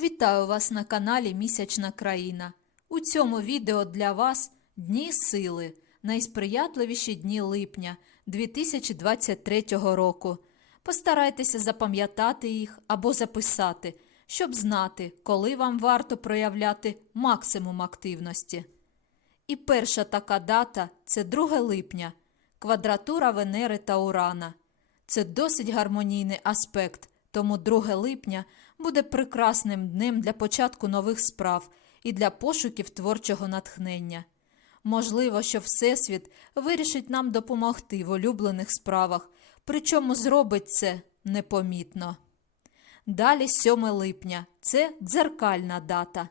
Вітаю вас на каналі Місячна країна. У цьому відео для вас Дні сили, найсприятливіші дні липня 2023 року. Постарайтеся запам'ятати їх або записати, щоб знати, коли вам варто проявляти максимум активності. І перша така дата це 2 липня, квадратура Венери та Урана. Це досить гармонійний аспект, тому 2 липня буде прекрасним днем для початку нових справ і для пошуків творчого натхнення. Можливо, що Всесвіт вирішить нам допомогти в улюблених справах, причому зробить це непомітно. Далі 7 липня це дзеркальна дата.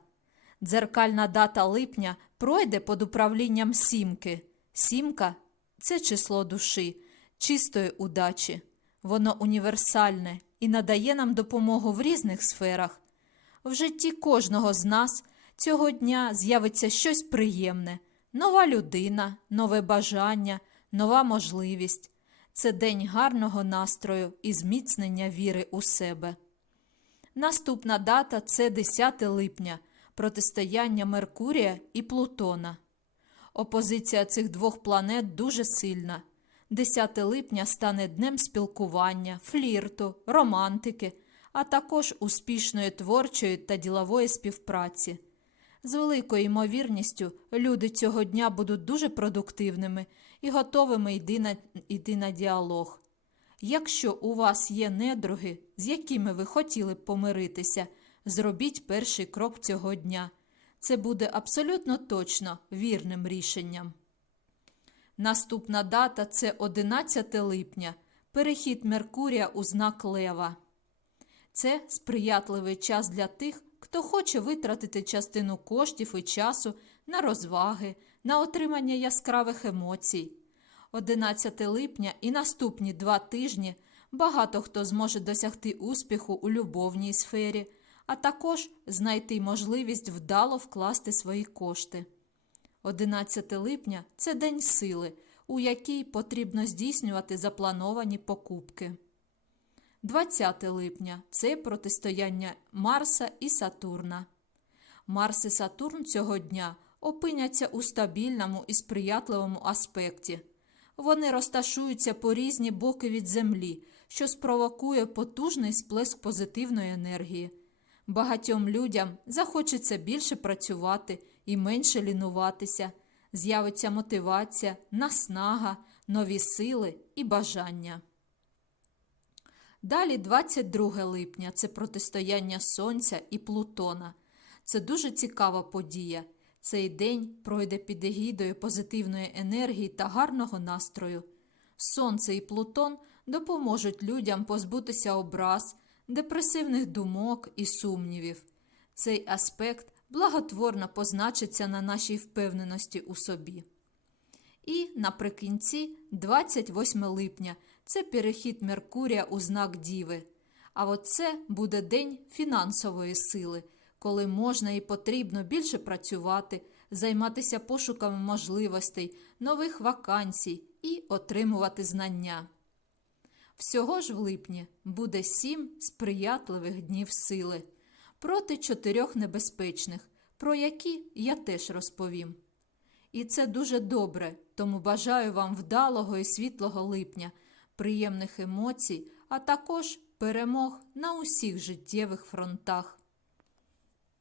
Дзеркальна дата липня пройде під управлінням сімки. Сімка це число душі, чистої удачі. Воно універсальне і надає нам допомогу в різних сферах. В житті кожного з нас цього дня з'явиться щось приємне, нова людина, нове бажання, нова можливість. Це день гарного настрою і зміцнення віри у себе. Наступна дата це 10 липня протистояння Меркурія і Плутона. Опозиція цих двох планет дуже сильна. 10 липня стане днем спілкування, флірту, романтики, а також успішної творчої та ділової співпраці. З великою ймовірністю люди цього дня будуть дуже продуктивними і готовими йти на, йти на діалог. Якщо у вас є недруги, з якими ви хотіли б помиритися, зробіть перший крок цього дня. Це буде абсолютно точно вірним рішенням. Наступна дата це 11 липня, перехід Меркурія у знак Лева. Це сприятливий час для тих, хто хоче витратити частину коштів і часу на розваги, на отримання яскравих емоцій. 11 липня і наступні два тижні багато хто зможе досягти успіху у любовній сфері, а також знайти можливість вдало вкласти свої кошти. 11 липня це день сили, у якій потрібно здійснювати заплановані покупки. 20 липня це протистояння Марса і Сатурна. Марс і Сатурн цього дня опиняться у стабільному і сприятливому аспекті. Вони розташуються по різні боки від Землі, що спровокує потужний сплеск позитивної енергії. Багатьом людям захочеться більше працювати і менше лінуватися, з'явиться мотивація, наснага, нові сили і бажання. Далі 22 липня це протистояння Сонця і Плутона. Це дуже цікава подія. Цей день пройде під егідою позитивної енергії та гарного настрою. Сонце і Плутон допоможуть людям позбутися образ, депресивних думок і сумнівів. Цей аспект благотворно позначиться на нашій впевненості у собі. І наприкінці, 28 липня, це перехід Меркурія у знак Діви. А оце буде день фінансової сили, коли можна і потрібно більше працювати, займатися пошуками можливостей, нових вакансій і отримувати знання. Всього ж в липні буде сім сприятливих днів сили проти чотирьох небезпечних, про які я теж розповім. І це дуже добре, тому бажаю вам вдалого і світлого липня, приємних емоцій, а також перемог на усіх життєвих фронтах.